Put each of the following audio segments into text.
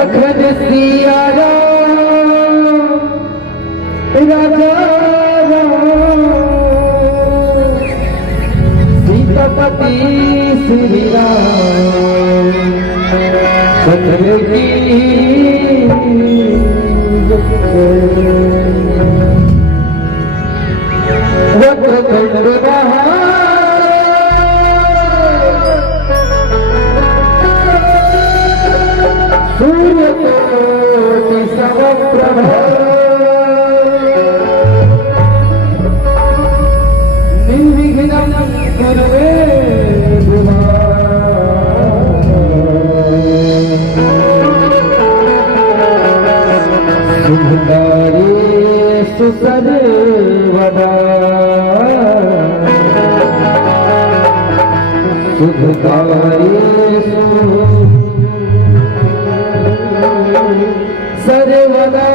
लखन सिया राजा सीतापति श्री राम चंद्र की वक्रतुंड सूर्यकोटि समप्रभ निर्विघ्नं कुरु मे देवा शुभकार्येषु सर्वदा शुभकार्येषु सर्वदा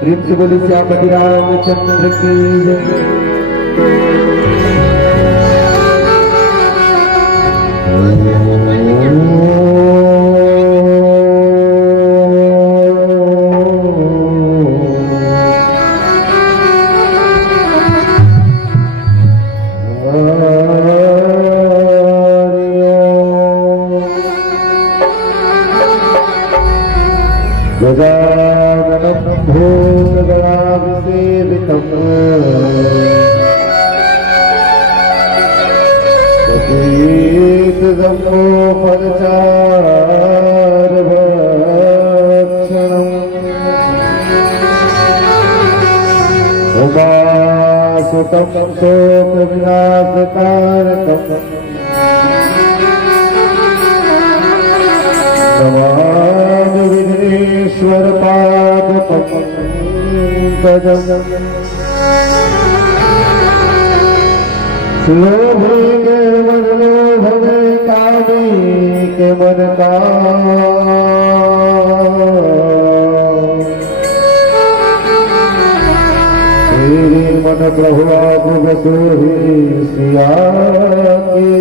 प्रेम से बोली श्यामति रामचंद्र की जय। गजाननं भूतगणाभिसेवितं सतीतजम्बोपरचारभक्षणम् उमासुतं शोकविनाशकारकम् नमामि विघ्नेश्वर पादपङ्कजम् लोभे के मन लोभवे कामे के मन काम तेरे मन प्रभु आप बसोहि सिया के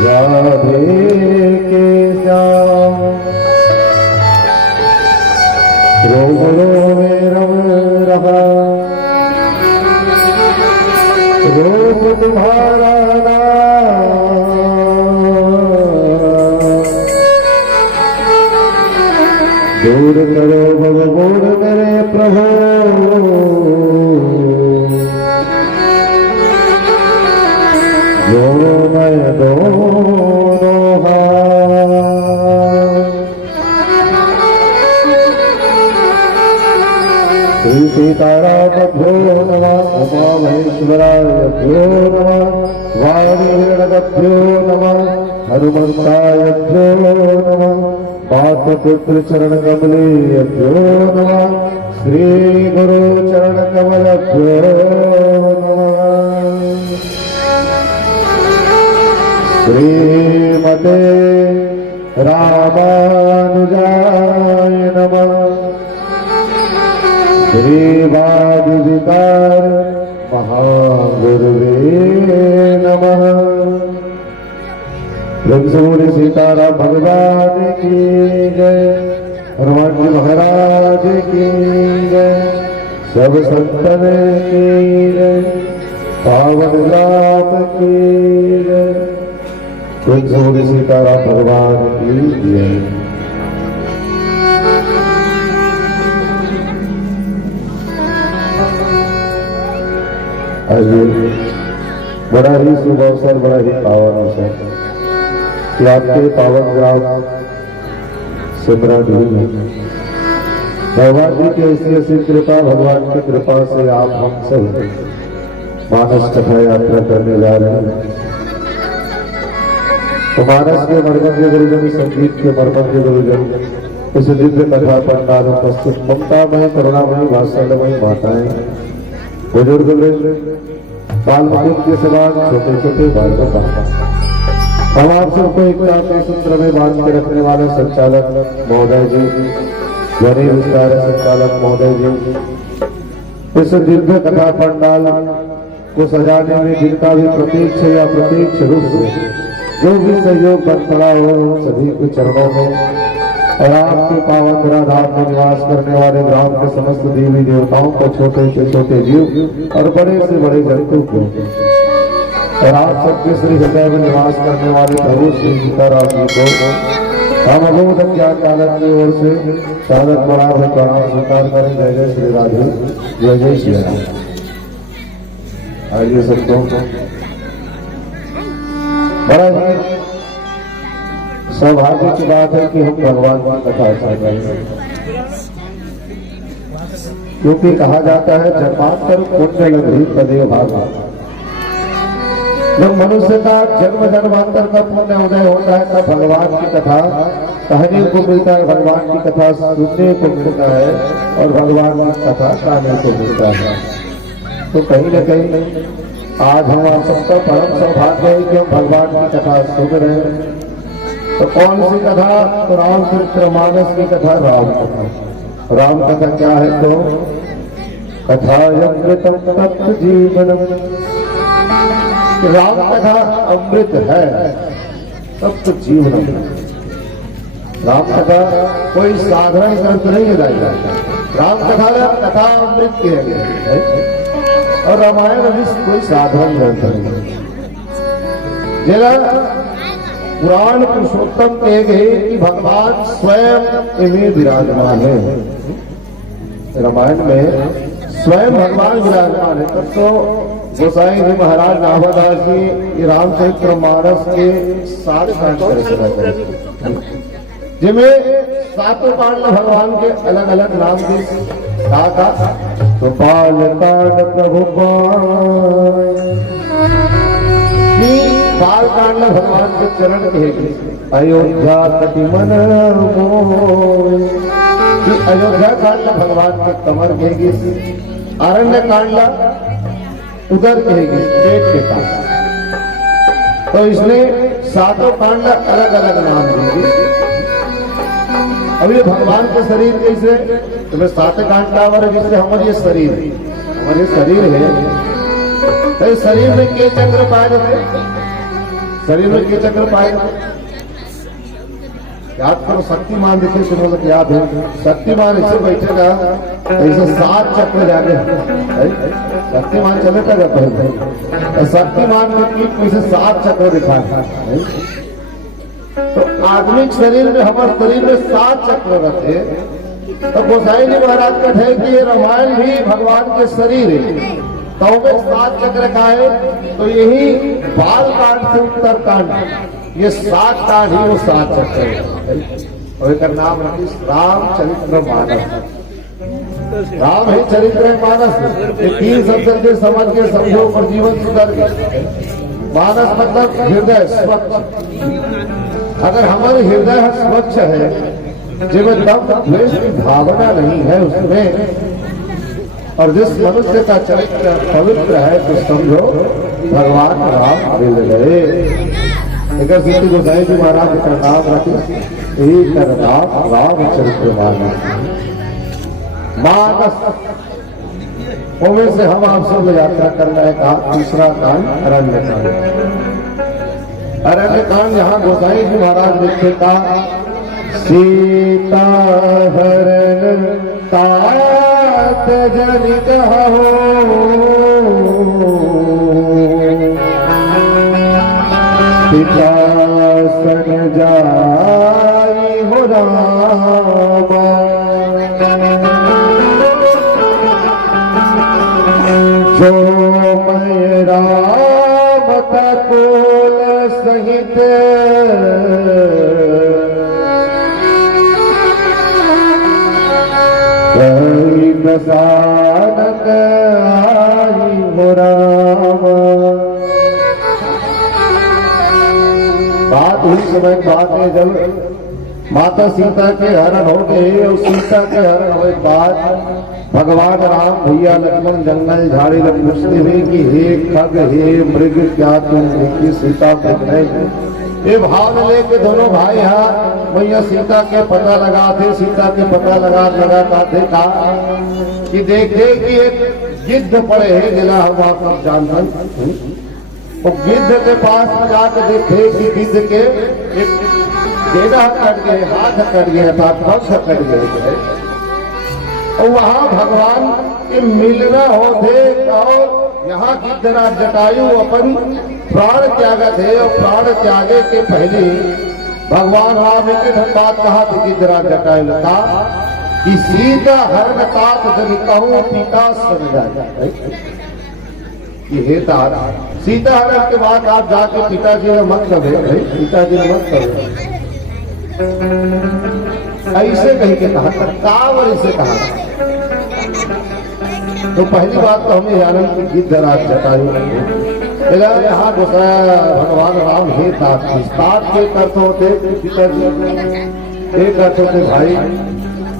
राधे के श्याम रोम रोमे रम रहा रोम तुम्हारा दूर करो भव गोर करे प्रभु मैं दोनों श्री सीतारामभ्यो नमः उमा महेश्वरायभ्यो नमः वाणीरणभ्यो नमः हनुमन्तायभ्यो नमः पार्थपुत्र चरण कमलेभ्यो नमः श्री गुरु चरण कमलभ्यो नमः श्रीमते रामानुजाय नमः श्रीवादिविकार महागुरुवे नमः। लक्ष्मण सीताराम भगवान की जय। हनुमान जी महाराज की जय। सब संतन की जय। पावन राम की जय। लक्ष्मण सीताराम भगवान की जय। आइए, बड़ा ही शुभ अवसर, बड़ा ही पावन अवसर कि आपके पावन ग्राम सिमरन हुई। भगवान जी की ऐसी ऐसी कृपा, भगवान की कृपा से आप हम सब मानस कथा यात्रा करने जा रहे हैं। तो मानस के मर्मज्ञ गुरुजन, संगीत के मर्मज्ञ गुरुजन, इस दिव्य कथा पंडाल में उपस्थित ममतामय, करुणामय, वात्सल्यमय माताएं, बुजुर्ग बाल बुजुर्ग के समान छोटे छोटे बाल बता, हम आप सबको एकता के सूत्र में बांध के रखने वाले संचालक महोदय जी, ध्वनि विस्तार संचालक महोदय जी, इस दिव्य कथा पंडाल को सजाने में जिनका भी प्रत्यक्ष या प्रत्यक्ष रूप से जो भी सहयोग बन पड़ा हो, सभी के चरणों में और आपके पावन धराधाम में निवास करने वाले ग्राम के समस्त देवी देवताओं को, छोटे से छोटे जीव और बड़े से बड़े जंतु को, और आप सबके श्री हृदय में निवास करने वाले प्रभु श्री सीताराम जी को हम अबोध ज्ञान चालक की ओर से स्वागत प्रणाम स्वीकार करें। जय जय श्री राधे, जय जय श्री राम। आइए सबको, बड़ा ही सौभाग्य की बात है कि हम भगवान की कथा सुन रहे हैं, क्योंकि कहा जाता है जन्मांतर पुण्य लगी तदेव भागा। जब मनुष्य का जन्म जन्मांतर का पुण्य उदय होता है तब भगवान की कथा कहने को मिलता है, भगवान की कथा सुनने को मिलता है और भगवान की कथा गाने को मिलता है। तो कहीं न कहीं आज हम आप सबका परम सौभाग्य है कि हम भगवान की कथा सुन रहे हैं। तो कौन सी कथा? तो रामचरितमानस की कथा, राम कथा। राम कथा क्या है? तो कथायमृतम तत्व जीवनम। राम कथा अमृत है, तत्व जीवनम। राम कथा कोई साधारण ग्रंथ नहीं है, राम कथा कथा अमृत के है। और रामायण भी कोई साधारण ग्रंथ नहीं। जरा पुराण पुरुषोत्तम कहे गए कि भगवान स्वयं इन्हें विराजमान है। रामायण में स्वयं भगवान विराजमान है। तब तो गोसाई जी महाराज नाभादास जी रामचरितमानस के 7 कांड जिनमें 7 कांड भगवान के अलग अलग नाम के कहा। तो बाल कांड प्रभु बाल कांड भगवान के चरण कहेगी। अयोध्या कटिमन अयोध्या कांड भगवान के कमर कहेगी। अरण्य कांड उधर कहेगी, पेट के कांड। तो इसने 7 कांड अलग अलग नाम देंगे। अब ये भगवान के शरीर कैसे? तो 7 कांड का वर्ग जिससे हमारे शरीर है। तो शरीर में के चक्र पाए जाते? शरीर में के चक्र पाए जाते? याद करो, शक्तिमान देखे सुनो तक याद है। शक्तिमान इससे बैठेगा ऐसे 7 चक्र जाके शक्तिमान चलेगा पहले। शक्तिमान में कैसे 7 चक्र दिखा। तो आधुनिक शरीर में, हमारे शरीर में 7 चक्र रखे। तो गोसाई जी महाराज का है कि ये रामायण भी भगवान के शरीर है। तो में 7 चक्र का है। तो यही बाल कांड से उत्तर कांड, ये 7 कांड ही वो 7 चक्र है। और एक नाम रामचरितमानस। राम ही चरितमानस। ये 3 शब्द से समझ के समझो और जीवन सुधर गए। मानस मतलब हृदय स्वच्छ। अगर हमारे हृदय स्वच्छ है, जिसमें दम द्वेष की भावना नहीं है उसमें, और जिस मनुष्य का चरित्र पवित्र है, तो समझो भगवान राम मिल गए। लेकिन श्री गोसाई जी महाराज का नाम रखे एक नाम रामचरितमानस मानस। उनमें से हम आप सब यात्रा करना है। कहा तीसरा कांड अरण्य कांड। अरण्य कांड यहाँ गोसाई जी महाराज लिखते था, सीता हरण तात जनित हो, पिता सन जाई हो रामा। जो मैं राम तकुल सहित कई दसानक आई हो रामा। बात हुई समय बात है जब माता सीता के हरण हो गए। और सीता के हरण होने के बाद भगवान राम भैया लक्ष्मण जंगल झाड़ी लग पूछते हुए कि हे खग हे मृग, क्या तुम देखी सीता को नहीं? ये भाव में लेके दोनों भाई यहाँ भैया सीता के पता लगाते। सीता के पता लगा देखा कि देखे कि एक गिद्ध पड़े है जिला हुआ सब जानवर। वो गिद्ध के पास में जाकर देखे कि गिद्ध के एक गेड़ा कट गए, हाथ कट गया था, पक्ष कट गए। और वहां भगवान के मिलना होते। और यहाँ गिद्धराज जटायु अपन प्राण त्यागा थे। और प्राण त्यागे के पहले भगवान राम एक बात कहा था गिद्धराज जटायु ने कहा कि सीता हरण तात जब कहूं पिता सुन जाए। ये तारा सीता हरण के बाद आप जाके पिताजी ने मत कहे, पिताजी ने मत कहे, ऐसे कहीं के कहा कावर ऐसे कहा। तो पहली बात तो हमें यानी कि गिद्धराज जटायु यहाँ घुसाया भगवान राम हे तात के अर्थ होते पिताजी, एक अर्थ होते भाई।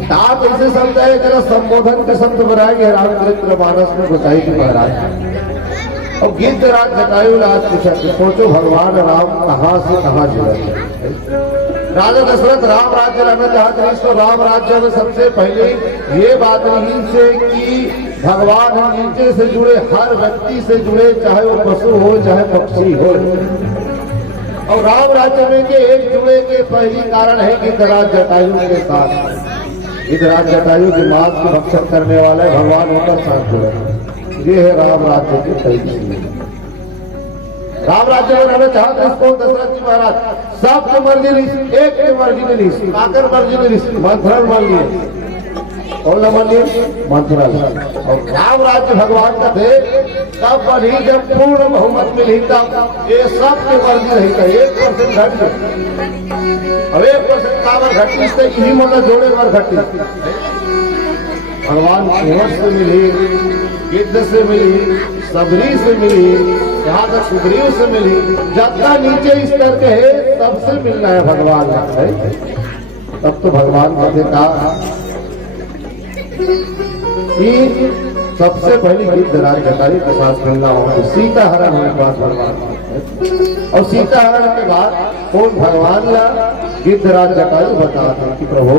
तात ऐसे शब्द है जरा संबोधन के शब्द बनाएंगे रामचरितमानस में गोसाई जी महाराज। और गिद्धराज जटायु ने आज पूछा कि सोचो भगवान राम कहाँ से कहाँ जुड़े। राजा दशरथ राम राज्य रहना चाहते हैं, तो राम राज्य में सबसे पहले ये बात नहीं से कि भगवान नीचे से जुड़े, हर व्यक्ति से जुड़े, चाहे वो पशु हो चाहे पक्षी हो। और राम राज्य में के एक जुड़े के पहली कारण है कि गिद्धराज जटायु के साथ, गिद्धराज जटायु के मांस की भक्षण करने वाला है भगवान होकर साथ जुड़े। ये है राम राज्य की पहली। राम राज्य में रहना चाहते इसको दशरथ जी महाराज सबके मर्जी नहीं, एक के मर्जी नहीं, काकर मर्जी नहीं, मंथन मान लिए, कौन न मान लिए, मंथन। और राम राज्य भगवान का थे तब बनी जब पूर्ण बहुमत में नहीं, तब ये सबके मर्जी नहीं था। 1% घट गए, अब 1% कावर घटी से यही मतलब जोड़े पर घटी। भगवान कुंवर से मिली, गिद्ध से मिली, सबरी से मिली, यहाँ तक सुग्रीव से मिली, जितना नीचे स्तर के है सबसे मिलना है भगवान है। तब तो भगवान का देखा कि सबसे पहली गिद्धराज जटायु के साथ मिलना हो तो सीता हरण होने के बाद भगवान, और सीता हरण के बाद कौन भगवान या गिद्धराज जटायु बताते कि प्रभु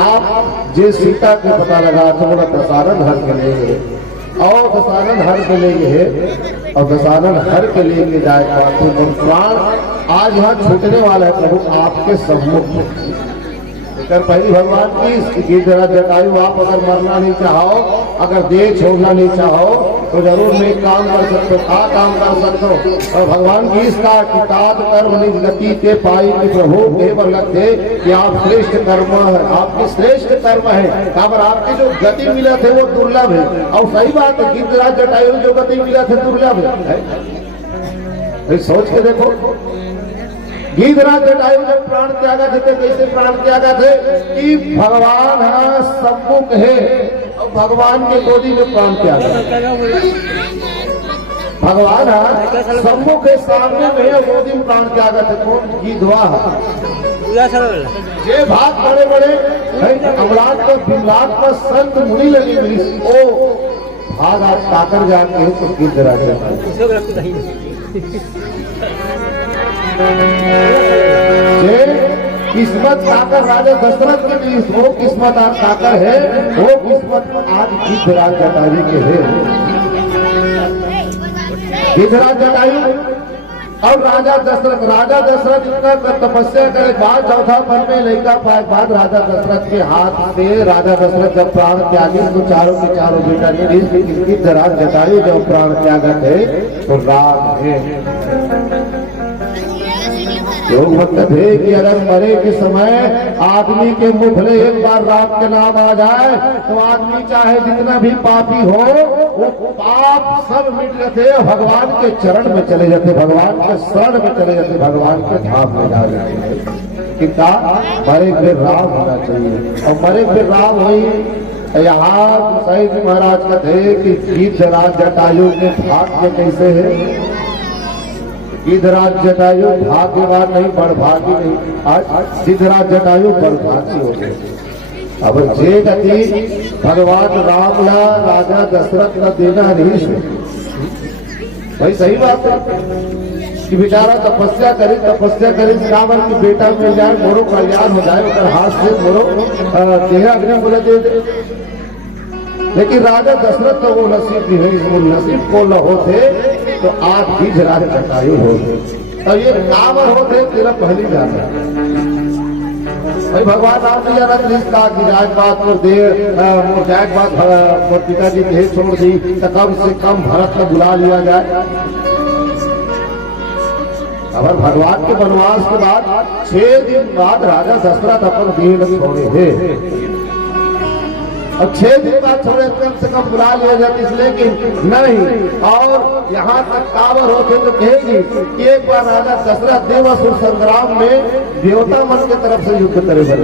आप जे सीता के पता लगा थोड़ा दशहरण हर के लिए और दशहरण हर के लिए और दशहरण हर के लिए जाए प्राण आज यहाँ छूटने वाला है प्रभु आपके सम्मुख। पहली भगवान की गिद्धराज जटायु आप अगर मरना नहीं चाहो, अगर देह छोड़ना नहीं चाहो तो जरूर मैं काम कर सकते हो। क्या काम कर सकते हो? और भगवान की इसका कि तात कर्म निज गति के पाई कि प्रभु केवल लगे कि आप श्रेष्ठ कर्म है, आपकी श्रेष्ठ कर्म है। काबर आपकी जो गति मिला थे वो दुर्लभ है। और सही बात है, गिद्धराज जटायु जो गति मिला थे दुर्लभ है। सोच के देखो, गिद्धराज जटायु जब प्राण त्यागा थे कैसे प्राण त्यागा थे कि भगवान सम्मुख है और भगवान के गोदी में प्राण त्यागा। भगवान सम्मुख है, सामने में गोदी में प्राण त्यागा थे। कौन? गिद्धवा। ये भाग बड़े बड़े अमलाक का विमलाक का संत मुनि लगे मिली ओ भाग आज काकर जाके तो गिद्धराज किस्मत काकर राजा दशरथ के लिए वो किस्मत आज काकर है, वो किस्मत आज गिद्धराज जटायु के है। गिद्धराज जटायु और राजा दशरथ इतना तपस्या करे बाद चौथा पन में लड़का पाए बाद राजा दशरथ के हाथ से राजा दशरथ जब प्राण त्यागे तो चारों के चारों बेटा ने गिद्धराज जटायु जब प्राण त्यागा थे तो राम है। लोग मतलब है कि अगर मरे के समय आदमी के मुख में एक बार राम के नाम आ जाए तो आदमी चाहे जितना भी पापी हो वो पाप सब मिट जाते, भगवान के चरण में चले जाते, भगवान के शरण में चले जाते, भगवान के धाम में जा जाते। कितना मरे फिर राम होना चाहिए और मरे फिर राम हुई। यहाँ सही महाराज कहते कि गिद्धराज जटायु के भाग्य कैसे है। गिद्धराज जटायु भाग्यवान नहीं बड़भागी नहीं, आज गिद्धराज जटायु बड़भागी हो गए। अब जे गति भगवान राम ला राजा दशरथ का देना नहीं भाई सही बात है कि बेचारा तपस्या करे रावण की बेटा मिल जाए, मोरो कल्याण हो जाए, उधर हाथ से मोरो देह अग्नि बोले दे दे। लेकिन राजा दशरथ तो वो नसीब नहीं है, वो नसीब को न होते तो आज गिद्धराज जटायु होते और ये कावर होते तेरा पहली जाना भाई भगवान राम जी जाना रिश्ता गिराज बात और देर जायक बात और पिताजी देह छोड़ दी तो कम से कम भरत को बुला लिया जाए। अगर भगवान के वनवास के बाद 6 दिन बाद राजा दशरथ अपन देह छोड़े थे और 6 दिन बाद छोड़े कम से कम बुला लिया जाए इसलिए कि नहीं। और यहाँ तक कावर होते तो कहेगी कि एक बार राजा दशरथ देवासुर संग्राम में देवता मन के तरफ से युद्ध करे बर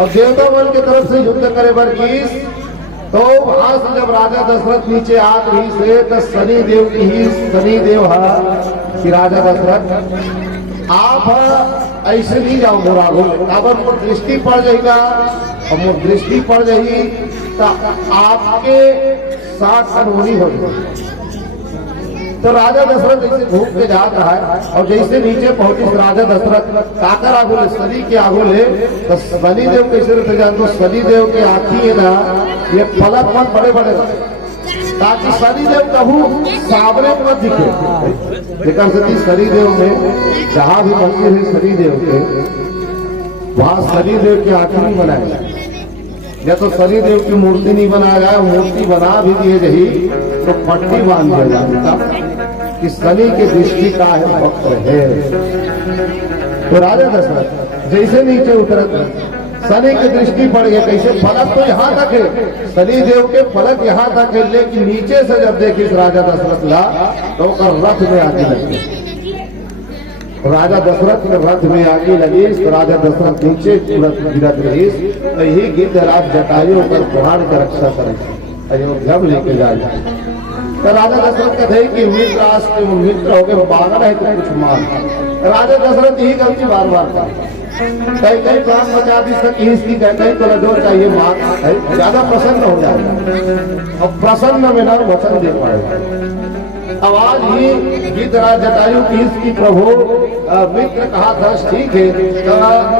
और देवता मन के तरफ से युद्ध करे बर की तो वहां से जब राजा दशरथ नीचे आ रही से तो शनि देव कि राजा दशरथ आप ऐसे नहीं जाओ मोरा अगर वो दृष्टि पड़ जाएगा और वो दृष्टि पड़ जाएगी तो आपके साथ अनहोनी हो तो राजा दशरथ जैसे घूम के जाता है और जैसे नीचे पहुंचे राजा दशरथ काकर आगुले शनि के आगुले तो शनि देव कैसे रहते जान तो शनि देव की आंखी है ना ये पलक मत बड़े बड़े ताकि शनि देव कहूँ सामने मत दिखे। लेकिन सती शनि देव में जहां भी मंदिर है शनि देव के वहां शनि देव की आंखी नहीं बनाई जाए या तो शनि देव की मूर्ति नहीं बनाया जाए, मूर्ति बना भी दिए रही तो पट्टी बांध दिया जाता कि शनि की दृष्टि का है वक्र है। तो राजा दशरथ जैसे नीचे उतरत शनि की दृष्टि पड़ गई कैसे फलक तो यहाँ तक है, शनि देव के फलक यहाँ तक है, लेकिन नीचे से जब देखिस राजा दशरथ ला तो रथ में आगे लगी। राजा दशरथ के रथ में आगे लगी तो राजा दशरथ नीचे गिरत रही तो यही गिद्धराज जटायु पर प्राण की रक्षा करे अयोध्या में लेके जाए। तो राजा दशरथ कहते कि मित्र राष्ट्र मित्र हो गए बागर है तो कुछ मान। राजा दशरथ यही गलती बार बार था, कई कई प्राण बचा दी सकी इसकी कहीं तो जो चाहिए मां ज्यादा प्रसन्न हो जाएगा और प्रसन्न में न वचन दे पाएगा। अब आज ही गिद्धराज जटायु की इसकी प्रभु मित्र कहा था ठीक है तो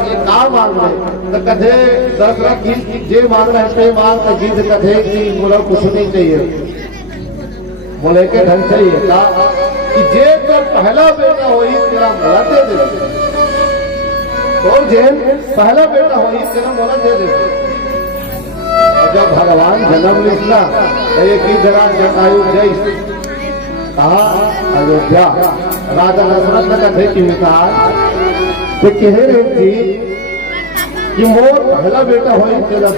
ये काम मांग रहे तो कथे दशरथ की जे मांग रहे पे मांग तो गिद्ध कथे कि बोला कुछ नहीं चाहिए, बोले के ढंग चाहिए कहा कि जे तो पहला बेटा हो तेरा मोला दे दे तो जैन पहला बेटा हो तेरा मोला दे दे। जब भगवान जन्म लिखना तो ये गिद्धराज जटायु जय कहा अयोध्या राजा दशरथ ने कथे कि मिताज तो कह रहे थी कि मोर पहला बेटा हो तेरा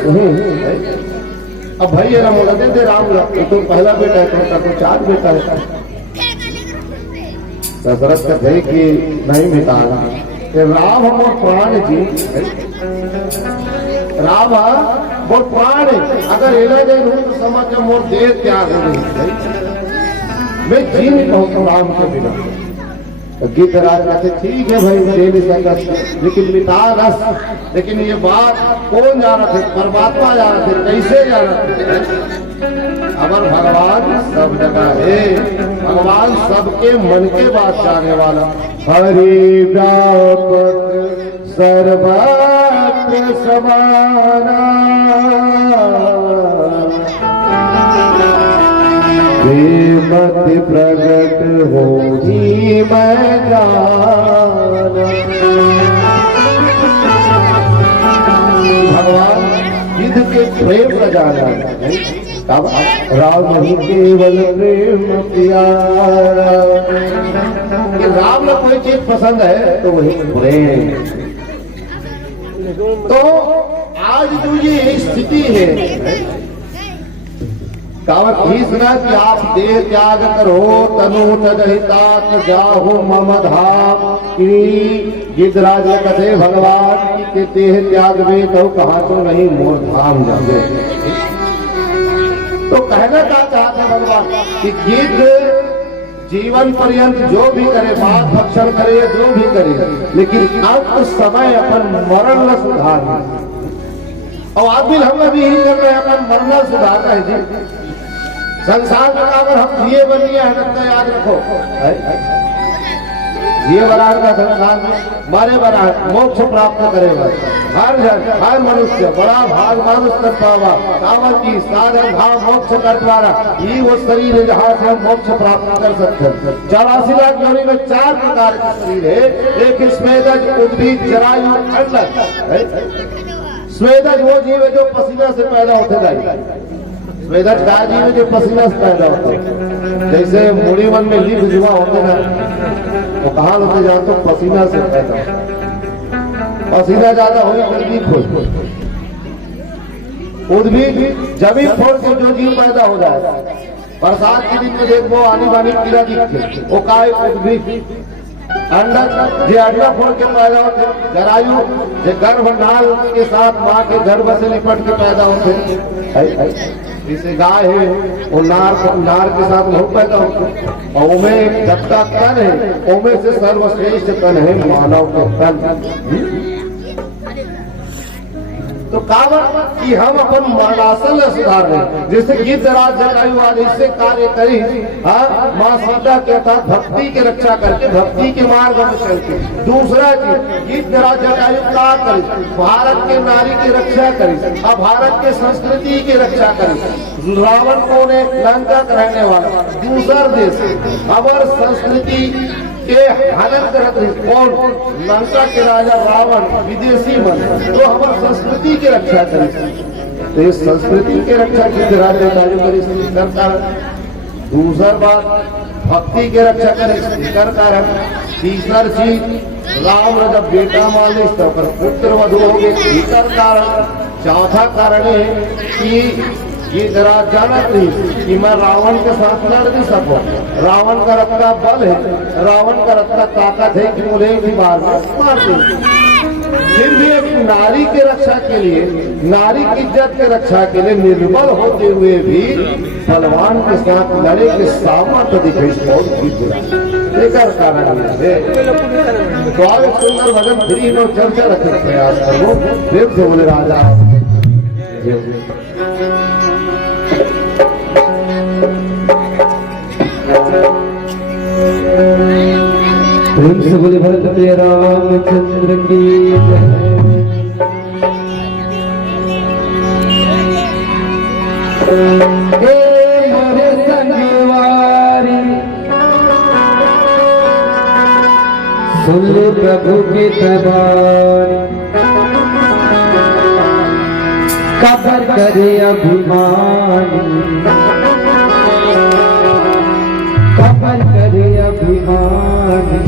अब भाई ये राम दे राम तो पहला बेटा है तो चार बेटा है। दशरथ कथे कि नहीं मिताज राम मोर प्राण जी राम मोर प्राण अगर एला जाए तो समझ मोर देह त्याग हो गई मैं जी नहीं पाऊँ राम के बिना। तो गिद्धराज कहते ठीक है भाई दे नहीं सकता लेकिन मिटा रस, लेकिन ये बात कौन जा रहा थे परमात्मा जा रहे थे कैसे जा रहे थे। अमर भगवान सब जगह है, भगवान सबके मन के बात जाने वाला। हरि व्यापक सर्वत्र समाना मति प्रगट हो ही मैं जाना। भगवान युद्ध के प्रेम का जाना तब राम ही केवल प्रेम प्यारा। राम में कोई चीज पसंद है तो वही प्रेम। तो आज जो ये स्थिति है कावत ही सुना कि आप देह त्याग करो तनु तजहितात जाहो मम धाम। गिद्धराज ने कथे भगवान के देह त्याग में तो कहा तो नहीं मोर धाम जाओगे। तो कहना क्या चाहते भगवान कि गिद्ध जीवन पर्यंत जो भी करे बात भक्षण करे जो भी करे लेकिन अंत समय अपन मरण न सुधार। और आदमी हम अभी यही कर रहे हैं अपन मरना सुधारना है जी। संसार में अगर हम जिए बनिए है तो याद रखो जिए बरार का संसार में मरे बरार मोक्ष प्राप्त करेगा हर जन हर मनुष्य बड़ा भाग मानुष कर पावा कावल की साधन भाव मोक्ष कर द्वारा ये वो शरीर है जहाँ से हम मोक्ष प्राप्त कर सकते हैं। 84 लाख योनि में 4 प्रकार का शरीर है। एक स्वेदज उद्भिद जरायु अंडक। स्वेदज वो जीव है जो पसीना से पैदा होते जाए। स्वेदज का जीव है जो पसीना से पैदा होते जैसे मुड़ी मन में लिप जुआ होते ना वो कहा होते जाओ तो पसीना से पैदा पसीना ज्यादा हो उद्भिद जमीन फोड़ के जो जीव पैदा हो जाए। बरसात के दिन में देखो आनी बानी कीड़ा दिखते वो का उद्भिद। अंडक जो अंडा फोड़ के पैदा होते। जरायु जो गर्भ नाल के साथ माँ के गर्भ से लिपट के पैदा होते। जैसे गाय है वो नार के साथ बहुत पैदा होते और उमें जब का तन है उमें से सर्वश्रेष्ठ तन है मानव का तन। तो कावर कि हम अपन मरणासन सुधार रहे, जैसे गीत राज जटायुवाद इससे कार्य करी माँ सीता के अर्थात भक्ति की रक्षा करके भक्ति के मार्ग में चलते। दूसरा चीज गीत राज जटायु का करी, भारत के नारी की रक्षा करी और भारत के संस्कृति की रक्षा करी। रावण कौन है? लंका का रहने वाला दूसरा देश, अवर संस्कृति के हनन करत रही। कौन? लंका के राजा रावण विदेशी मन, तो हमारे संस्कृति की रक्षा करे। तो इस संस्कृति की रक्षा की राजा करता है। दूसरा बात भक्ति की रक्षा करे करता है। तीसरा चीज राम जब बेटा मान ले तो पुत्र वधु हो गए कारण। चौथा कारण है कि ये जरा जानत नहीं कि मैं रावण के साथ लड़ नहीं सकूं। रावण का रत्ता बल है, रावण का रत्ता ताकत है कि मुझे भी मार दूं। फिर भी एक नारी के रक्षा के लिए, नारी की इज्जत के रक्षा के लिए निर्बल होते हुए भी बलवान के साथ लड़े के सामर्थ्य दिखे लेकर कारण है। तो आप एक सुंदर भजन फ्री में चर्चा रखने का प्रयास करो। देव से बोले राजा प्रेम से बोले भरत प्रिय रामचंद्र की जय। मोरे संगवारी सुन ले प्रभु की तबारी, कबर करे अभिमानी, कबर करे अभिमानी,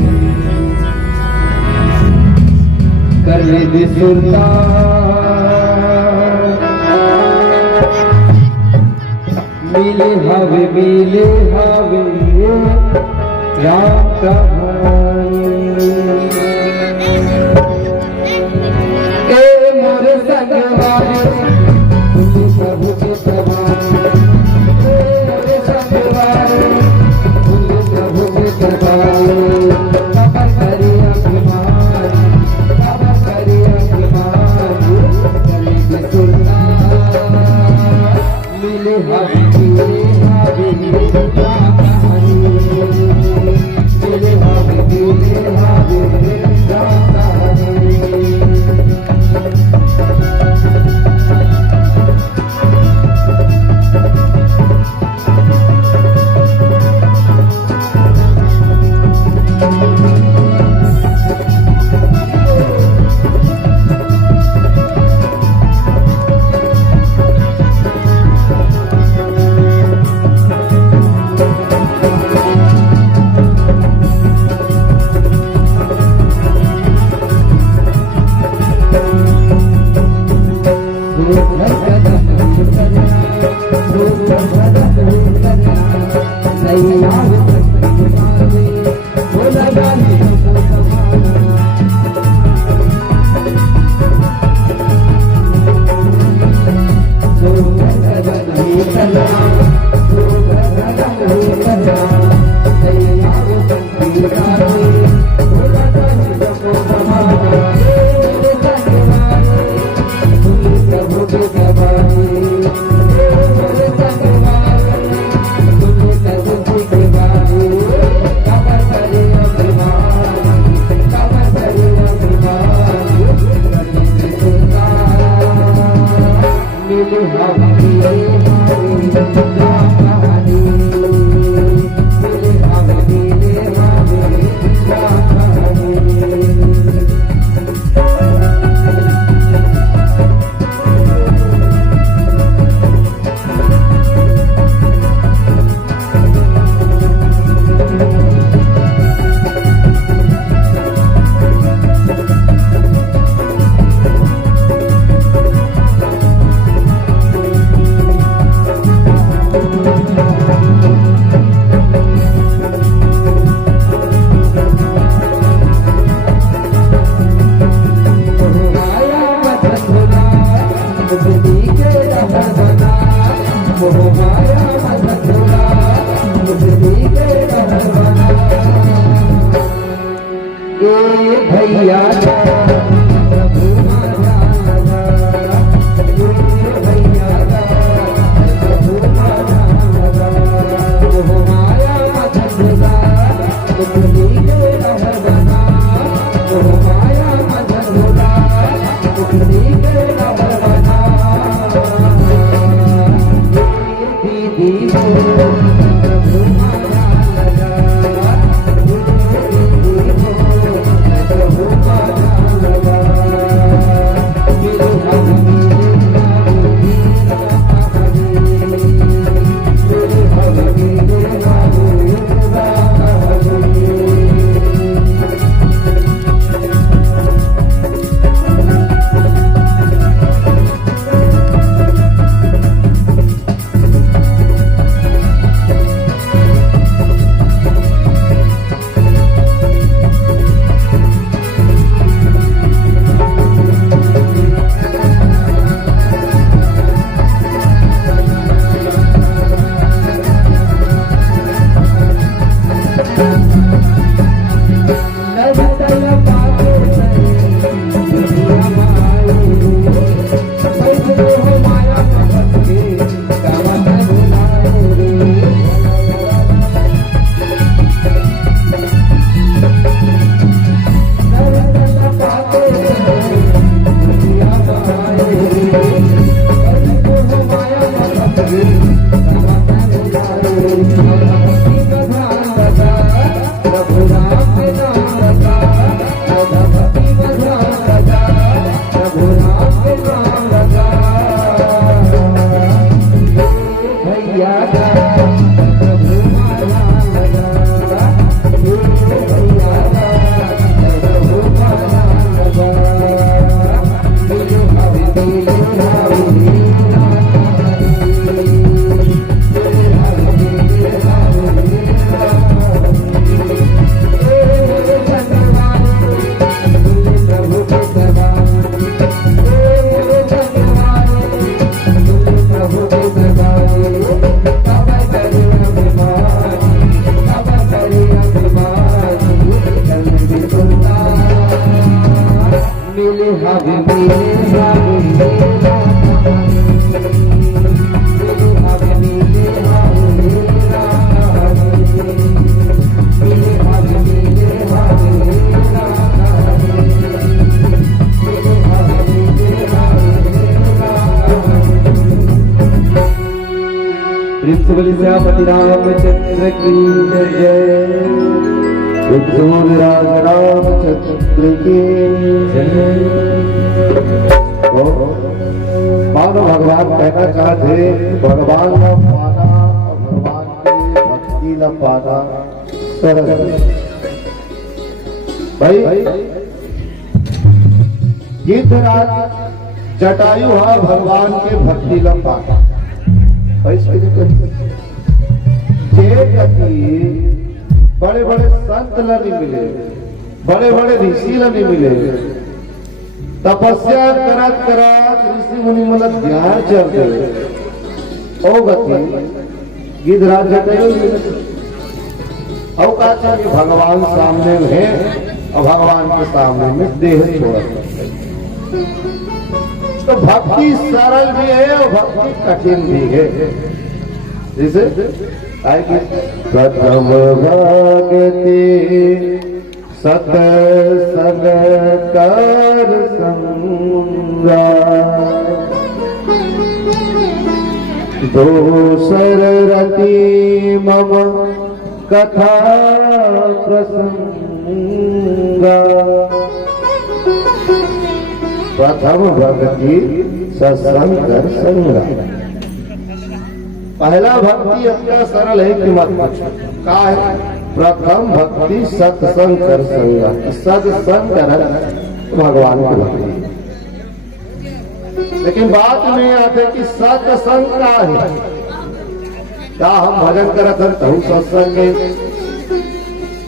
कर ले दे सुल्तान, मिले हवे राम कहानी। ए मोरे संगवारी प्रभु के प्रभाव, मोरे संगवारी प्रभु के प्रभाव, कबर करे अभिमानी, कबर करे अभिमानी, करे दे सुल्तान, मिले हवे राम कहानी, मिले हवे राम कहानी। भैया प्रभु श्यामति रामचंद्र की जय। विराज रामचंद्र की जय। मानो भगवान कहना चाहते भगवान न पाना और भगवान की भक्ति न पाना सरल भाई। गिद्धराज जटायु है भगवान के भक्ति न पाना। बड़े बड़े संत नहीं मिले, बड़े बड़े ऋषि नहीं मिले। तपस्या करत करत ऋषि मुनि मतलब ध्यान चल गए ओ गति गिद्धराज जटायु अवकाश भगवान सामने है और भगवान के सामने में देह छोड़ा। तो भक्ति सरल भी है और भक्ति कठिन भी है। जैसे प्रथम भक्ति सत्संग कर संगा दोसर रति मम कथा प्रसंगा। प्रथम भक्ति सत्संग कर संगा। पहला भक्ति इतना सरल है कि मत पूछो का है। प्रथम भक्ति सत्संग कर संगा। सत्संग कर भगवान की भक्ति। लेकिन बात में आते कि सत्संग का है। क्या हम भजन करत हूँ सत्संग के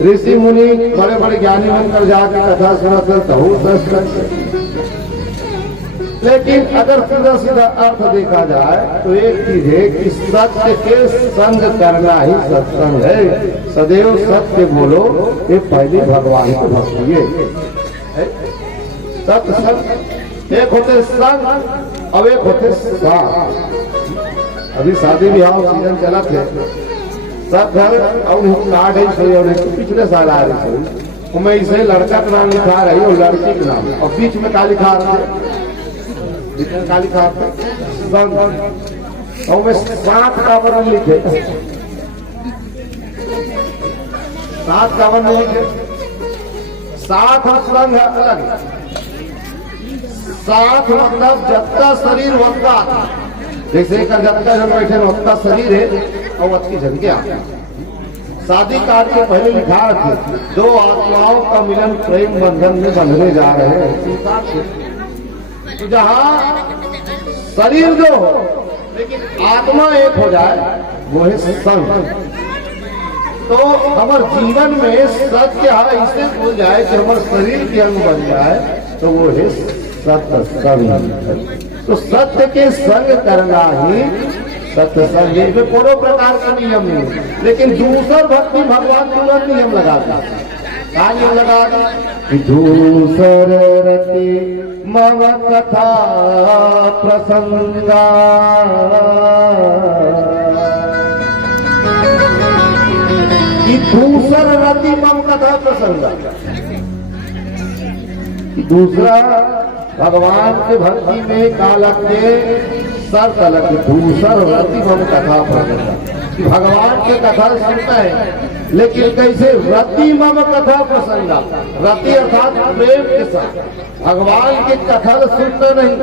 ऋषि मुनि बड़े बड़े ज्ञानी बनकर जाके कथा सुनत हूँ सत्संग। लेकिन अगर सीधा सीधा अर्थ देखा जाए तो एक चीज है कि सत्य के संग करना ही सत्संग है। सदैव सत्य बोलो, ये पहली भगवान की भक्ति है। सत्संग एक होते संग और एक होते साथ। अभी शादी ब्याह सीजन चला थे, सब घर और कार्ड है सही और पिछले साल आ रही थी। मैं इसे लड़का का नाम लिखा रही और लड़की का नाम और बीच में का लिखा रहे काली का संग और में 7 का वर्ण लिखे। 7 का वर्ण लिखे। 7 संग अलग। 7 मतलब जबका शरीर वक्ता जैसे कर जबका जब बैठे वक्ता शरीर है और अच्छी झलकियां। शादी कार्ड के पहले लिखा थे 2 आत्माओं का मिलन प्रेम बंधन में बंधने जा रहे हैं। तो जहाँ शरीर दो हो लेकिन आत्मा एक हो जाए वो है संग। तो हमारे जीवन में सत्य इसे भूल जाए कि हमारे शरीर के अंग बन जाए तो वो है सत्संग। तो सत्य के संग करना ही सत्संग है। इसमें कोनो प्रकार का नियम नहीं। लेकिन दूसर भक्ति भगवान तुरंत नियम लगाता क्या नियम लगा कि दूसर रति मम कथा प्रसंगा कि दूसर रति मम कथा प्रसंगा। दूसरा भगवान के भक्ति में कालक के सर तलक दूसर रति मम कथा प्रसंगा कि भगवान के कथा सुनता है। लेकिन कैसे रति मम कथा प्रसंगा। रति अर्थात प्रेम के साथ भगवान की कथा सुनना नहीं,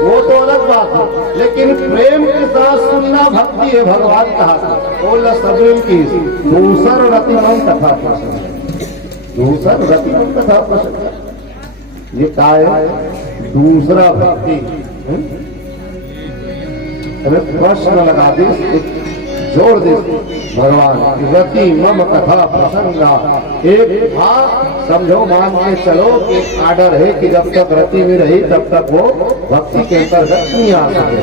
वो तो अलग बात है। लेकिन प्रेम के साथ सुनना भक्ति है भगवान का हाथ। बोला सबरील की दूसर रति मम कथा प्रसंगा। दूसर रति मम कथा प्रसंगा ये क्या है? दूसरा भक्ति। अरे प्रश्न लगा दे, जोड़ दे भगवान की रति मम कथा प्रसंगा। एक समझो, मान के चलो कि आर्डर है कि जब तक रति में रही तब तक वो भक्ति के अंतर्गत नहीं आ सके।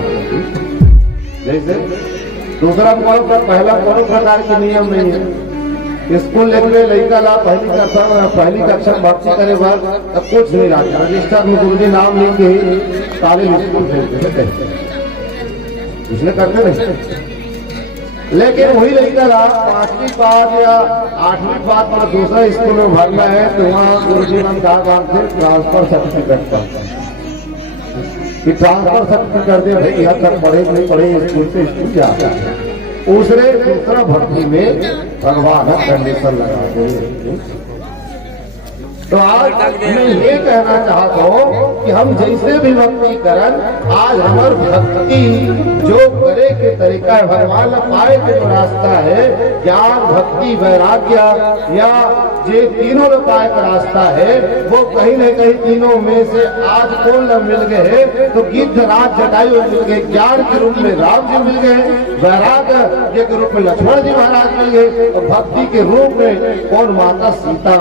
जैसे दूसरा पहला कोनो प्रकार के नियम नहीं है। स्कूल लेवल लड़का ला पहली कक्षा भक्ति करे बाद तब कुछ नहीं रहा, रजिस्टर में गुरुजी नाम लिख के ताले स्कूल भेजते, इसलिए करते नहीं। लेकिन वही लड़का ला 5वीं बाद या 8वीं बाद पर दूसरा स्कूल में भरना है तो वहाँ गुरुजी ने कहा काम से ट्रांसफर सर्टिफिकेट का कि ट्रांसफर सर्टिफिकेट कर दे भाई, यहाँ तक पढ़े नहीं पढ़े स्कूल से स्कूल जाता है। दूसरा भक्ति में भगवान कंडीशन लगा दे। तो आज मैं ये कहना चाहता हूँ कि हम जैसे भी भक्ति करन, आज हमार भक्ति जो करे के तरीका है, भगवान पाए के जो रास्ता है, ज्ञान भक्ति वैराग्य या जे तीनों पाए का रास्ता है, वो कहीं न कहीं तीनों में से आज कौन मिल गए है? तो गिद्धराज जटायु मिल गए, ज्ञान के रूप में राम जी मिल गए, वैराग्य के रूप में लक्ष्मण जी महाराज मिल गए, और भक्ति के रूप में कौन? माता सीता।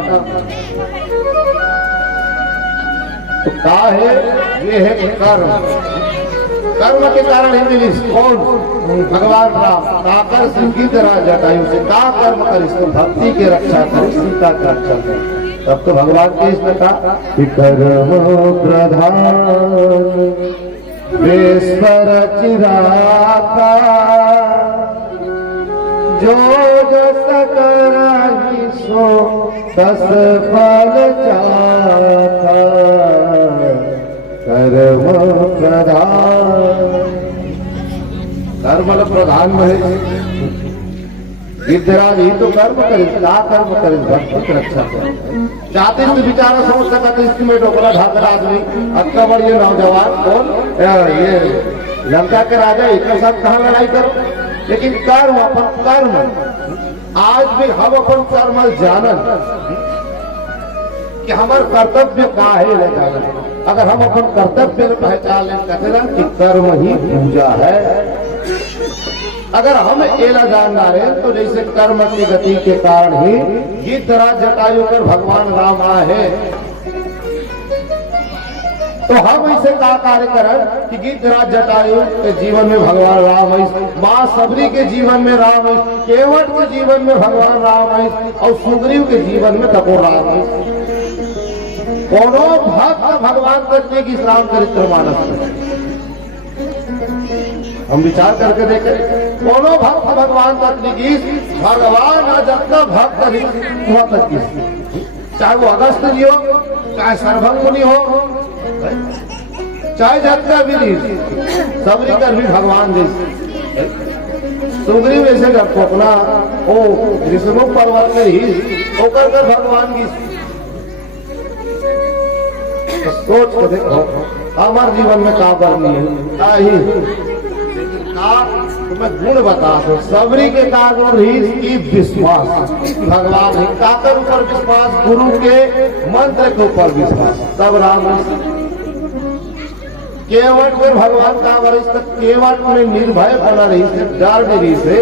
तो क्या है? ये है कर्म। कर्म के कारण ही मिली कौन? भगवान राम काकर सिंह जटायु से का कर्म करिस तो भक्ति के रक्षा करिस, सीता की रक्षा करिस। तब तो भगवान के इसमें कहा कर्म प्रधान वेश्वर चिराका, जो जस कराही सो तस फल चाखा, कर्म प्रधान। कर्म प्रधान में गिद्धराज ही तो कर्म करे, क्या कर्म करे? भक्ति की रक्षा करे। चाहते तो बेचारा सोच सका तो इसमें डोकरा ढाकर आदमी अक्का बड़ ये नौजवान कौन ये लंका के राजा एक साथ कहाँ लड़ाई करो, लेकिन कर्म अपन कर्म आज भी हम अपन कर्म जानन कि हमार कर्तव्य का है जानन। अगर हम अपन कर्तव्य पहचान लें कि कर्म ही पूजा है, अगर हम एला जान रहे तो जैसे कर्म की गति के कारण ही गिद्धराज जटायु कर भगवान राम आए, तो हम ऐसे का कार्य करें कि गिद्धराज जटायु के जीवन में भगवान राम है, माँ सबरी के जीवन में राम है, केवट के जीवन में भगवान राम है, और सुग्रीव के जीवन में तपो राम है। कोनो भक्त भगवान करने की राम चरित्र मानस हम विचार करके देखें, कोनो भक्त भगवान करने की भगवान जब तक भक्त हुआ तक की, चाहे वो अगस्त जी हो, चाहे सर्वभंग मुनि हो, चाहे जगता भी नहीं, सबरी कर भी भगवान जैसे सुग्रीव वैसे जब अपना ओ ऋषिमुख पर्वत में ही होकर कर भगवान की तो सोच के देखो हमारे जीवन में क्या करनी है। तुम्हें गुण बता दो, सबरी के कारण ही विश्वास भगवान ही काकर ऊपर विश्वास, गुरु के मंत्र के ऊपर विश्वास, सब राम केवट में भगवान का वरिष्ठ तक केवट में निर्भय बना रही से, डर रही से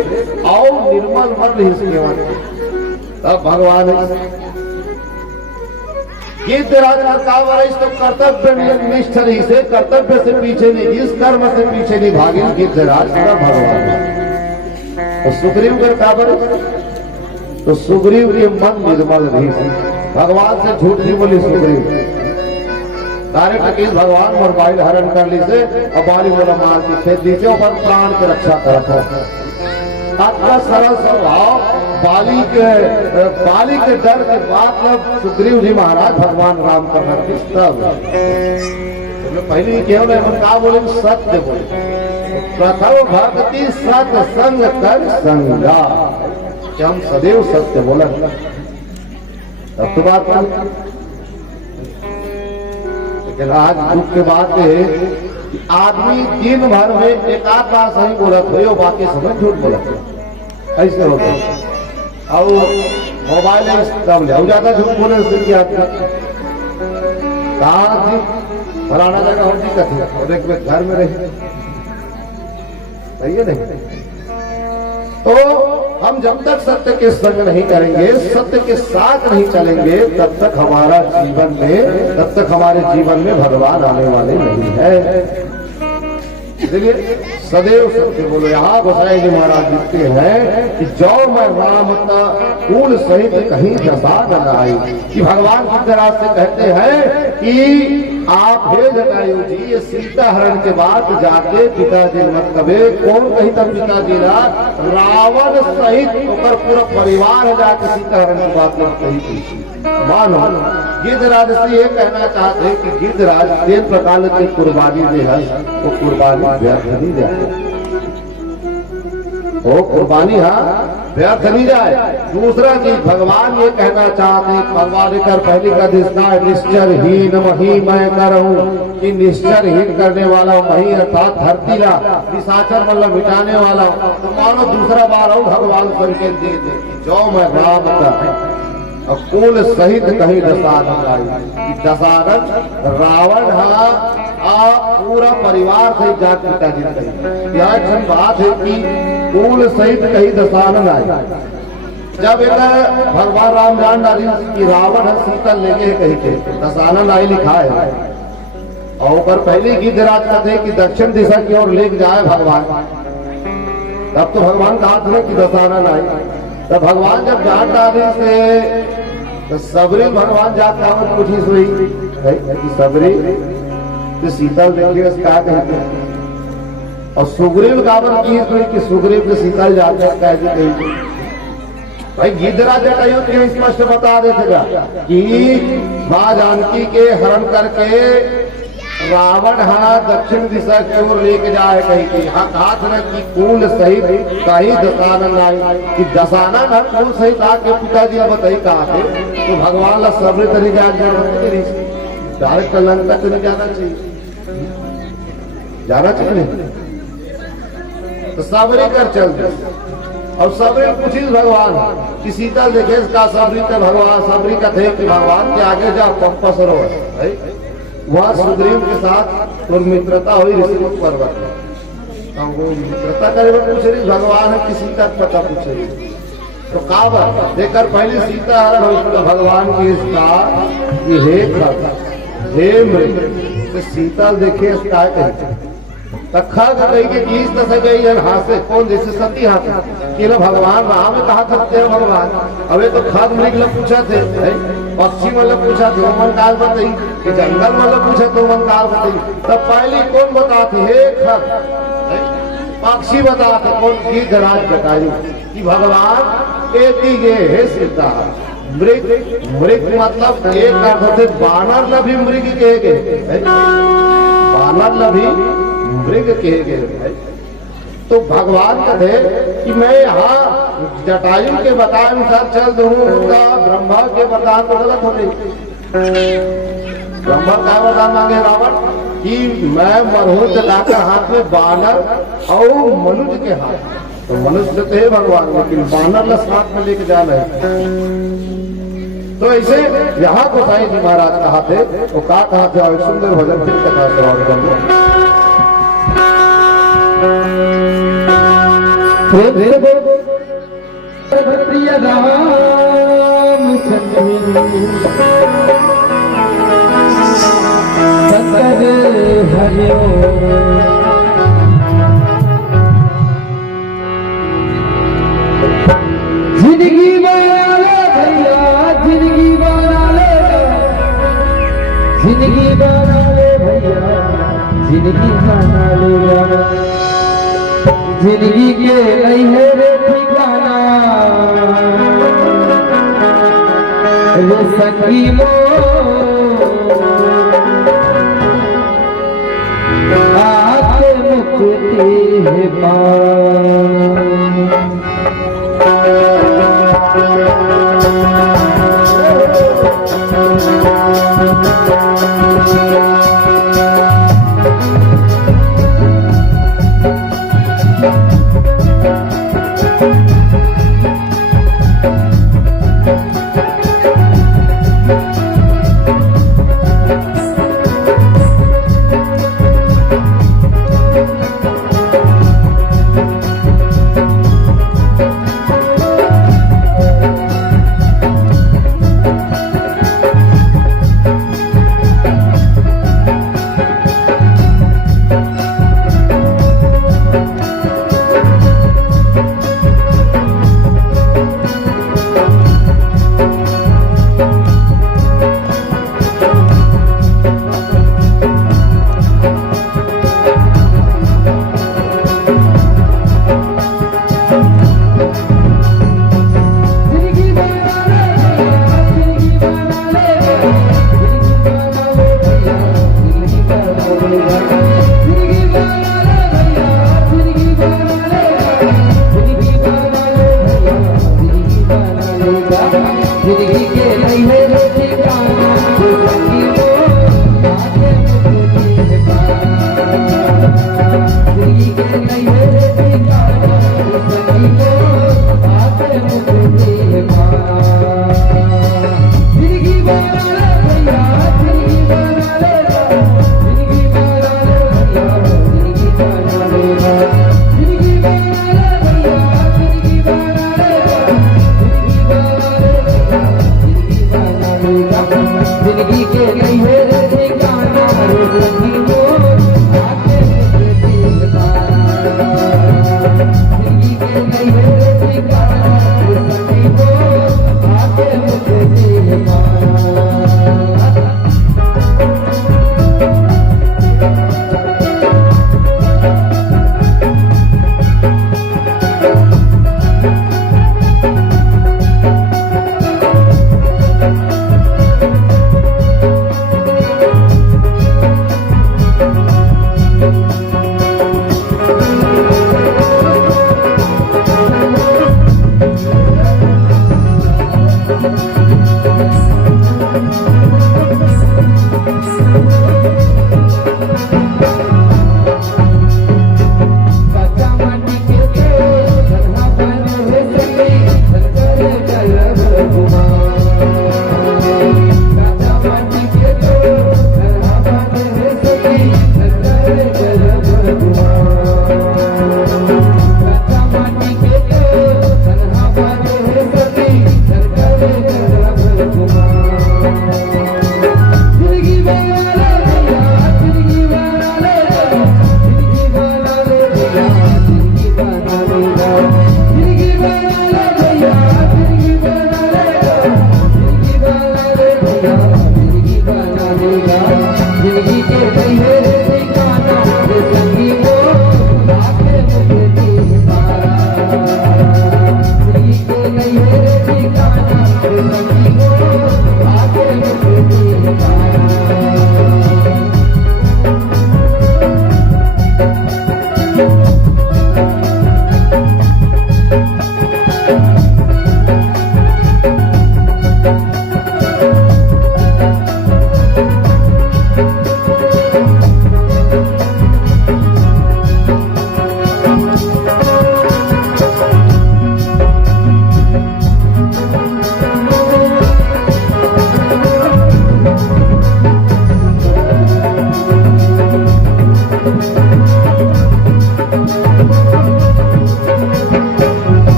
और निर्मल मन रही से केवट, तब भगवान गिद्धराज का वरिष्ठ तो कर्तव्य निष्ठ रही से, कर्तव्य से पीछे नहीं, इस कर्म से पीछे नहीं भागी गिद्धराज का भगवान। तो सुग्रीव का का वरिष्ठ तो सुग्रीव के मन निर्मल रही से, भगवान से झूठ नहीं बोली सुग्रीव, सारे फकीर भगवान मोबाइल हरण कर ली से और बाली बोला मार की खेत दी से अपन प्राण की रक्षा करता है। सरल स्वभाव बाली के डर के बाद सुग्रीव जी महाराज भगवान राम का तब पहले केवल क्या बोले? सत्य बोले, प्रथम भक्ति सत्य संग कर संगा, कि हम सदैव सत्य बोला। तब तो बात लेकिन आज दुख के बात है कि आदमी दिन भर में एक आध बार सही बोलत हो, बाकी समय झूठ बोलत हो, ऐसे होता है। और मोबाइल समझाऊ ज्यादा झूठ बोले से क्या कहा जी फलाना जगह हो जी कथी और एक बार घर में रहे, सही है नहीं? तो हम जब तक सत्य के संग नहीं करेंगे, सत्य के साथ नहीं चलेंगे, तब तक हमारा जीवन में, तब तक हमारे जीवन में भगवान आने वाले नहीं है। इसलिए सदैव सत्य बोलो। यहाँ गोसाई जी महाराज लिखते हैं कि जो मैं राम का कुल सहित कहीं दशा न आई, कि भगवान की तरह से कहते हैं कि आप हे जटायु जी ये सीता हरण के बाद जाके पिताजी मत कबे कौन कहीं तक पिताजी रावण सहित होकर पूरा परिवार जाके सीता हरण की बात मत कही थी। मानो गिद्धराज से ये कहना चाहते हैं कि गिद्धराज 3 प्रकार की कुर्बानी दे है, वो कुर्बानी व्यर्थ नहीं जाए, वो कुर्बानी व्यर्थ नहीं जाए। दूसरा चीज भगवान ये कहना चाहते हैं, भगवान कर पहली का दिशा निश्चरहीन मही मैं करूं, कि निश्चरहीन करने वाला मही अर्थात धरती ला निशाचर मतलब मिटाने वाला। तो मानो दूसरा बार हो भगवान संकेत दे दे जो मैं राम का और कुल सहित कहीं दशानन आई। दशानन रावण पूरा परिवार से जात पिताजी कही। यह बात है कि कुल सहित कहीं दशानन आई। जब एक भगवान राम जान डाली कि रावण सीता लेके कही थे, दशानन आई लिखा है और ऊपर पहले गिद्धराज कहते कि दक्षिण दिशा की ओर लेके जाए भगवान। तब तो भगवान कहा था कि दशानन आई। तो भगवान जब जान डाली से तो सबरी भगवान जाता हूँ पूछी सुई कि सबरी तो सीता देखिए क्या कहते हैं, और सुग्रीव गावन की सुई कि सुग्रीव के सीता जाते हैं कैसे कही। भाई गिद्धराज जटायु के स्पष्ट बता देगा कि माँ जानकी के हरण करके रावण दक्षिण दिशा की ओर लेके जाए कहीं की। कहा था कि कुल सहित कहीं दशानन आई, कि दशानन कुल सहित आके पिताजी ने बताई कहा थे। तो भगवान ला सबरे तरीके डायरेक्ट लंका तो नहीं जाना चाहिए, जाना चाहिए नहीं, तो सबरी कर चल दे। और सबरी पूछी भगवान कि सीता देखे का सबरी का भगवान सबरी का थे कि भगवान के आगे जा पंपा सरोवर वहाँ सुग्रीव के साथ और मित्रता हुई ऋषिमुख पर्वत में। वो मित्रता करे पूछे भगवान है किसी का पता पूछे तो काबा देखकर पहले सीता भगवान की इसका हे मृग तो सीता देखे इसका तखा गई हाथ कौन जैसे सती हाथ कि भगवान राम कहा करते हैं भगवान। अबे तो खाद मृग लोग पूछा थे, पक्षी मतलब पूछा थे मन काल बताई, कि जंगल मतलब पूछा तो मन काल बताई। तब पहले कौन बताते हे खग पक्षी बताते कौन गिद्धराज जटायु कि भगवान कहती गे हे सीता। मृग मृग मतलब एक अर्थ से बानर न भी मृग कहे गए, बानर न भी मृग कहे गए। तो भगवान कहते कि मैं यहाँ जटायु के बताए अनुसार चल दूंगा, ब्रह्मा के वरदान तो गलत हो गई। ब्रह्मा का वरदान मांगे रावण कि मैं मरहूं जटाकर हाथ में बानर और मनुष्य के हाथ, तो मनुष्य तो है भगवान लेकिन बानर ला साथ में लेके जाना है। तो ऐसे यहाँ गोसाई जी महाराज कहा थे, वो कहा थे और सुंदर भजन फिर कथा श्रवण करो। प्रिय रामचंद्र सकर हरिओ जिंदगी बना ले भैया, जिंदगी बना ले, जिंदगी बना ले भैया, जिंदगी बना ले। जिंदगी के नहीं है रे ठिकाना वो संगी मो आके मुक्ति है पान।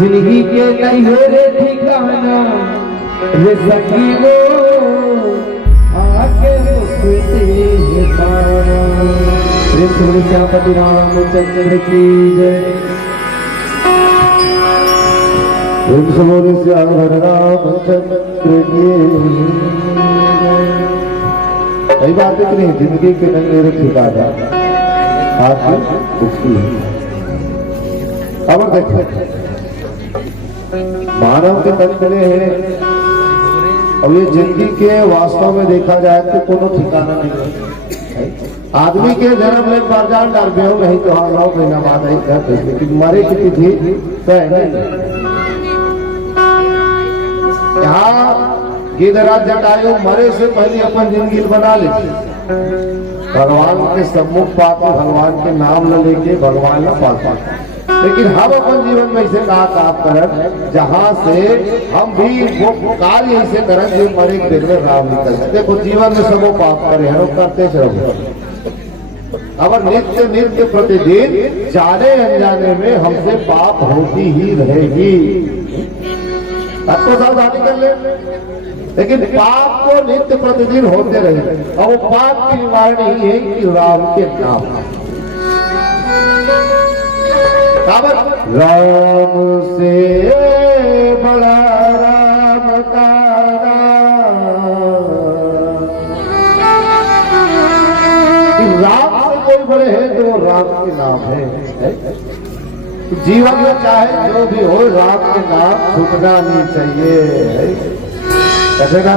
जिंदगी के नहीं मेरे ठिकाना ये सखी वो आके मुझसे पाना। प्रेम से श्यामपति रामचंद्र की जय। प्रेम से बोले श्यामवर रामचंद्र की कई बातें कि नहीं जिंदगी के नहीं मेरे ठिकाना आपकी मुक्ति है। अब देखो मानव के तन मिले हैं और ये जिंदगी के वास्तव में देखा जाए तो कोनो ठिकाना नहीं है। आदमी के जन्म में परजान डर बेहू नहीं तो हाँ 9 महीना बाद ही कहते लेकिन मरे की तिथि तय नहीं। यहाँ गिद्धराज जटायु मरे से पहले अपन जिंदगी बना लेते भगवान के सम्मुख पाते भगवान के नाम न लेके भगवान न पाते। लेकिन हम अपन जीवन में ऐसे काम करत जहां से हम भी वो कार्य ऐसे करत जो मरे के दिन में राम निकल देखो जीवन में सब पाप करे हैं करते रहो। अब नित्य नित्य प्रतिदिन जाने अनजाने में हमसे पाप होती ही रहेगी। आपको सावधानी कर ले लेकिन पाप को नित्य प्रतिदिन होते रहे और वो पाप की निवारण ही है कि राम के नाम। राम से बड़ा राम का नाम, राम से कोई बड़े है तो वो राम के नाम है। जीवन में चाहे जो भी हो राम के नाम छूटना नहीं चाहिए। कहते ना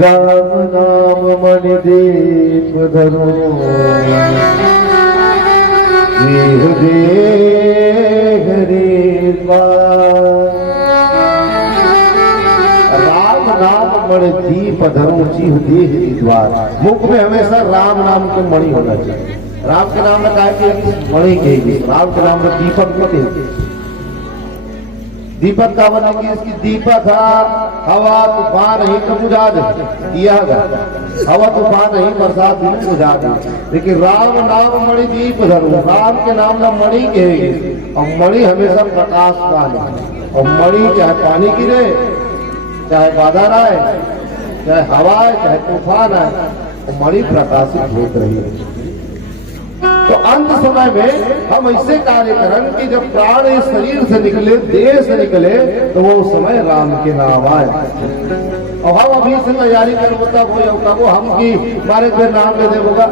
राम नाम मणिदीप धरो राम नाम मणिदीप धरो जीव देह द्वार। मुख में हमेशा राम नाम की मणि होना चाहिए। राम के नाम में कहा कि मणि कहेगी, राम के नाम में दीपक मत कहेगी। दीपक का मतलब कि इसकी दीपक था हवा तूफान नहीं तो बुझा दे दिया गया, हवा तूफान नहीं बरसात भी बुझा दे। लेकिन राम नाम मणि दीप धरो, राम के नाम में मणि कहेगी। और मणि हमेशा प्रकाश का है। और मणि चाहे पानी गिरे, चाहे बादल आए, चाहे हवा आए, चाहे तूफान आए, तो मणि प्रकाशित होत रही है। तो अंत समय में हम ऐसे कार्य करें कि जब प्राण इस शरीर से निकले, देह से निकले, तो वो समय राम के नाम आए। और हम अभी से तैयारी कर वो हम की मारे के नाम ले दे होगा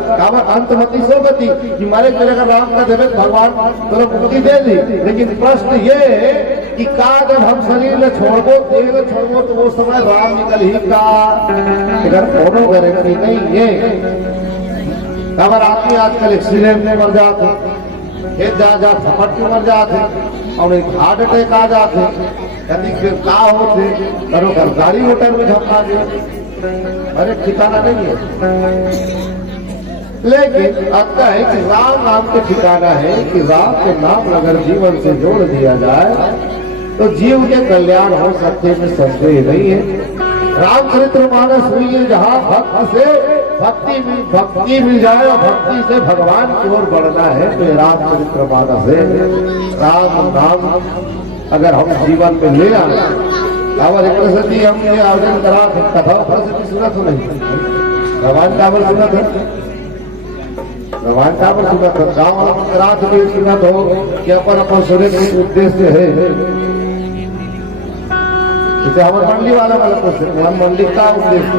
अंत मती सो गति कि मारे के अगर राम का देवे भगवान तो मुक्ति दे दी। लेकिन प्रश्न ये है कि का जब हम शरीर में छोड़बो, देह में छोड़बो, तो वो समय राम निकल ही का अगर कोनो गारंटी नहीं है। खबर आदमी आजकल एक्सीडेंट में मर जाते, खेत जा थपट के मर जाते, और एक हार्ट अटैक आ जाते, कभी फिर का होते करो घर गाड़ी मोटर में झपका दे, अरे ठिकाना नहीं है। लेकिन आता है कि राम नाम के ठिकाना है कि राम के नाम अगर जीवन से जोड़ दिया जाए तो जीव के कल्याण हो सकते में संदेह नहीं है। रामचरित्र मानस हुई है जहाँ भक्त से भक्ति मिल जाए और भक्ति से भगवान की ओर बढ़ना है, तो रामचरित्र मानस है। राम नाम अगर हम जीवन में ले आए और एक प्रसिद्धि हम ये आयोजन करा कथा प्रसिद्धि सुना तो नहीं, भगवान का अमर सुना था, भगवान का अमर सुना था, गाँव करा सुना तो कि अपन सुने के उद्देश्य है। जैसे हमारे मंडी वाला क्वेश्चन, हम मंडी का उद्देश्य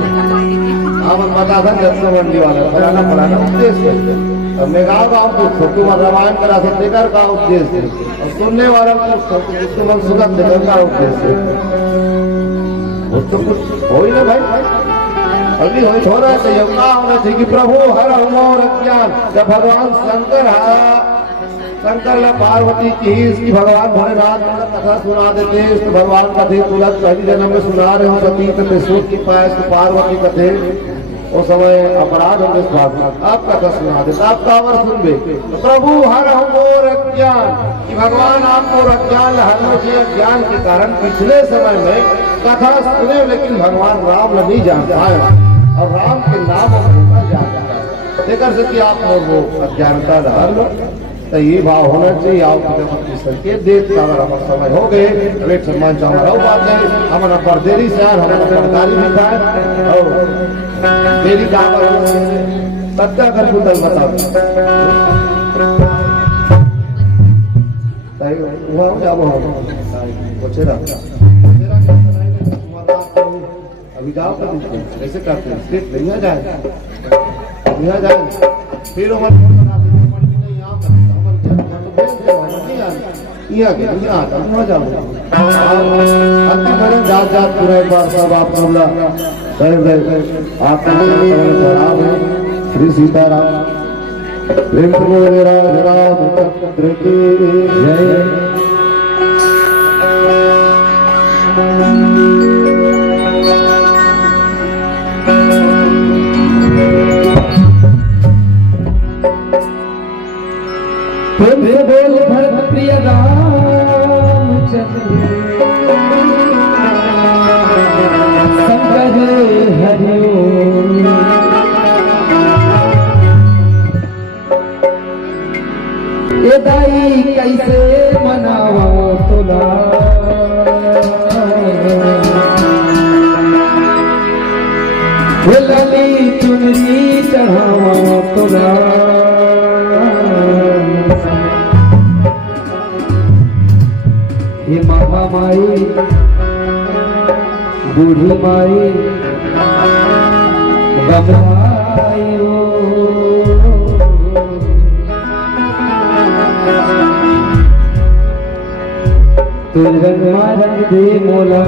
हम बता था जब मंडी वाला फलाना उद्देश्य है। मैं गाँव तुम रामायण करा सकते का उद्देश्य है, और सुनने वाला तुम सुगंध का उद्देश्य है। तो कुछ हो ही ना भाई, अभी हो रहा है तो यह होना चाहिए कि प्रभु हर हमोर अज्ञान। जब भगवान शंकर ला पार्वती की इसकी भगवान भोलेनाथ कथा सुना देते, तो भगवान कथे तुरंत पहली जन्म में सुना रहे हो सती कथे सूत की पायस पार्वती कथे वो समय अपराध होंगे स्वागत आप कथा सुना देते, आप कावर सुनबे। तो प्रभु हर हमोर अज्ञान कि भगवान आपको अज्ञान हरने के अज्ञान के कारण पिछले समय में कथा सुने, लेकिन भगवान राम नहीं जान पाए और राम के नाम जान पाए। लेकर से कि आप वो अज्ञानता हर लो, तो ये भाव होना चाहिए। आप अपनी संकेत देते अगर हमारा समय हो गए वेट सम्मान चाहूंगा बात है हमारा पर देरी से यार हमारा सरकारी भी था और देरी का सत्या कर कुतल बताओ हुआ क्या अभी जाओ कर कैसे करते हैं स्टेट नहीं जाए फिर जात जात पूरा एक बार सब आप श्री सीताराम प्रेम प्रेम से बोल भरत प्रिय रामचंद्र शंकर हरिओम। ये दाई कैसे मनावा तुला लाली चुनरी चढ़ावा तोरा हे मामा माई बूढ़ी माई बबलायो तुल रंग मारा दे मोला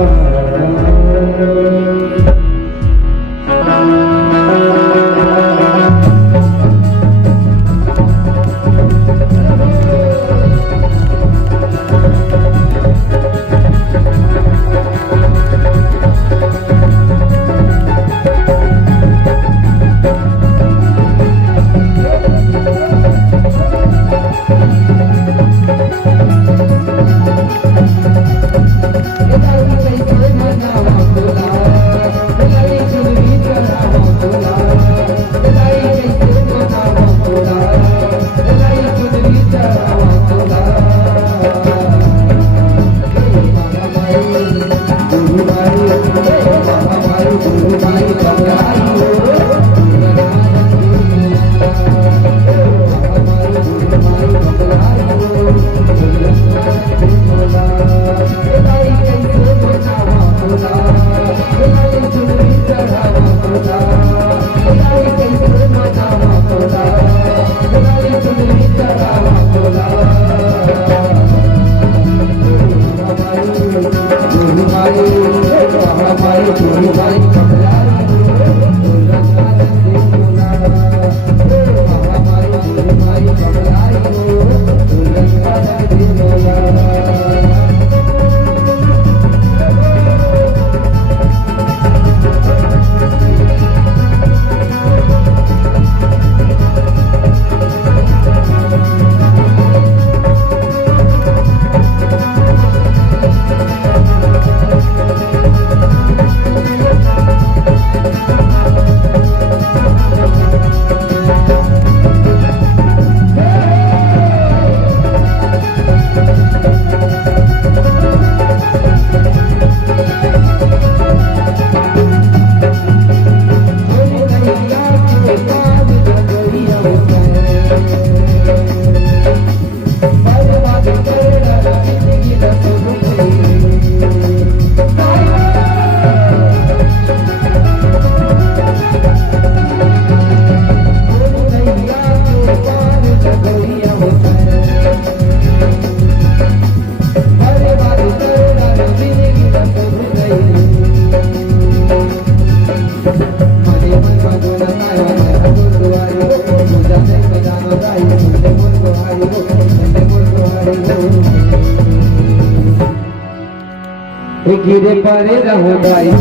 गिरे पारे रहो दाई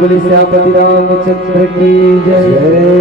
बोले श्यामपति रामचंद्र की जय।